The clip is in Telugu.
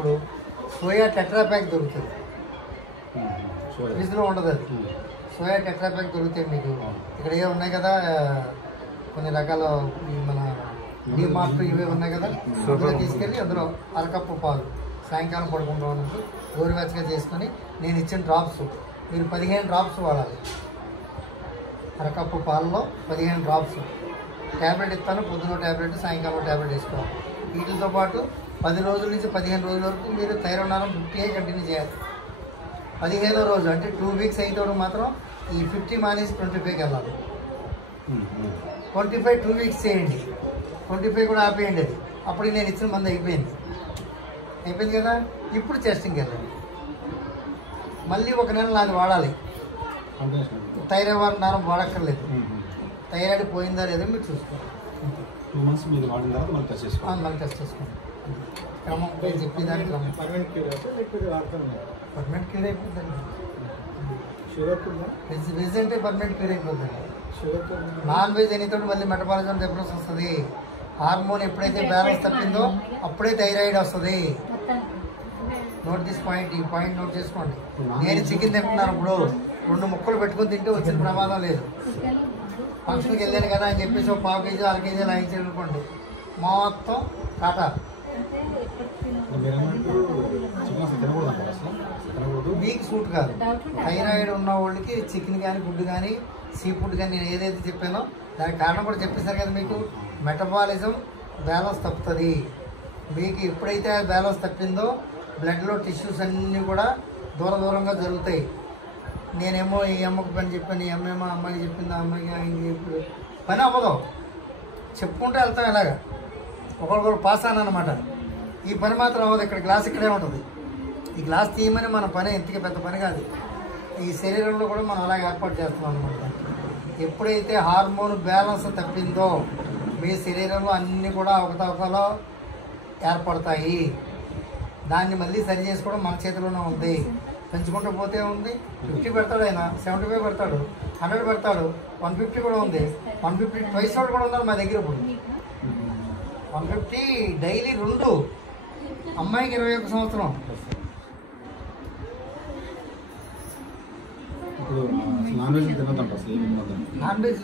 ఉన్నప్పుడు సోయా టెట్రా ప్యాక్ దొరుకుతుంది, ఫ్రిడ్జ్లో ఉండదు అది. సోయా టెట్రా ప్యాక్ దొరుకుతాయి మీకు. ఇక్కడ ఏ ఉన్నాయి కదా కొన్ని రకాల మన డీమార్ట్ ఇవే ఉన్నాయి కదా, అందులో తీసుకెళ్ళి అందులో అరకప్పు పాలు సాయంకాలం పడుకుంటూ ఉన్నప్పుడు గోరువెచ్చగా చేసుకొని నేను ఇచ్చిన డ్రాప్స్ మీరు 15 డ్రాప్స్ వాడాలి. అరకప్పు పాలలో 15 డ్రాప్స్. ట్యాబ్లెట్ ఇస్తాను, పొద్దున ట్యాబ్లెట్ సాయంకాలం ట్యాబ్లెట్ వేసుకోవాలి. వీటితో పాటు 10 రోజుల నుంచి 15 రోజుల వరకు మీరు థైరోనారం 50 కంటిన్యూ చేయాలి. 15వ రోజు అంటే 2 వీక్స్ అయిన మాత్రం ఈ 50 మానేసి 25కి వెళ్ళాలి. 25 2 వీక్స్ చేయండి, 25 కూడా ఆపేయండి. అది అప్పుడు నేను ఇచ్చిన మంది అయిపోయింది కదా. ఇప్పుడు టెస్టింగ్కి వెళ్ళండి. మళ్ళీ 1 నెల నాది వాడాలి. థైరాయిడ్ నారం వాడక్కర్లేదు. థైరాయిడ్ పోయిందా లేదో మీరు చూసుకోవాలి. 2 months మీరు వాడిన తర్వాత మళ్ళీ టెస్ట్ చేసుకోండి. క్రమం చెప్పేదానికి క్రమం పర్మనెంట్ క్యూర్ పర్మనెంట్ క్యూర్ అయిపోతుంది. షుగర్ వెజ్ అంటే పర్మనెంట్ క్యూర్ అయిపోతుంది. షుగర్ నాన్ వెజ్ అనేతోటి మళ్ళీ మెటబాలిజం డిఫరెన్స్ వస్తుంది. హార్మోన్ ఎప్పుడైతే బ్యాలెన్స్ తప్పిందో అప్పుడే థైరాయిడ్ వస్తుంది. నోట్ దిస్ పాయింట్, ఈ పాయింట్ నోట్ చేసుకోండి. నేను చికెన్ తింటున్నాను, ఇప్పుడు 2 ముక్కలు పెట్టుకుని తింటే వచ్చిన ప్రమాదం లేదు. ఫంక్షన్కి వెళ్ళాను కదా అని చెప్పేసి 1/2 కేజీ 1/2 కేజీ లాయించారు అనుకోండి, మొత్తం కాటా. మీకు సూట్ కాదు. థైరాయిడ్ ఉన్న వాళ్ళకి చికెన్ కానీ ఫుడ్ కానీ సీ ఫుడ్ కానీ నేను ఏదైతే చెప్పానో దానికి కారణం కూడా చెప్పేశారు కదా మీకు. మెటబాలిజం బ్యాలెన్స్ తప్పుతుంది. మీకు ఎప్పుడైతే బ్యాలెన్స్ తప్పిందో బ్లడ్లో టిష్యూస్ అన్నీ కూడా దూరంగా జరుగుతాయి. నేనేమో ఈ అమ్మకు పని చెప్పాను, ఈ అమ్మేమో అమ్మాయికి చెప్పింది, ఆ అమ్మాయికి ఆయనకి చెప్పి పని అవ్వదు. చెప్పుకుంటే వెళ్తాం ఇలాగా, ఒకరికొకరు పాస్ అనమాట. ఈ పని మాత్రం అవ్వదు. ఇక్కడ గ్లాస్ ఇక్కడే ఉంటుంది. ఈ గ్లాస్ తీయమని మన పని ఎంతకి పెద్ద పని కాదు. ఈ శరీరంలో కూడా మనం అలాగే ఏర్పాటు చేస్తున్నాం అనమాట. ఎప్పుడైతే హార్మోన్ బ్యాలెన్స్ తప్పిందో మీ శరీరంలో అన్నీ కూడా అవకతవకలో ఏర్పడతాయి. దాన్ని మళ్ళీ సరి చేసుకోవడం మన చేతిలోనే ఉంది. పెంచుకుంటూ పోతే ఉంది. 50 పెడతాడు ఆయన, 75 పెడతాడు, 100 పెడతాడు, 150 కూడా ఉంది. 150 ట్వైస్ కూడా ఉన్నారు మా దగ్గర. ఇప్పుడు 150 డైలీ 2. అమ్మాయికి 21 సంవత్సరం. ఇప్పుడు నాన్ వెజ్ తినదంట అసలు. Non veg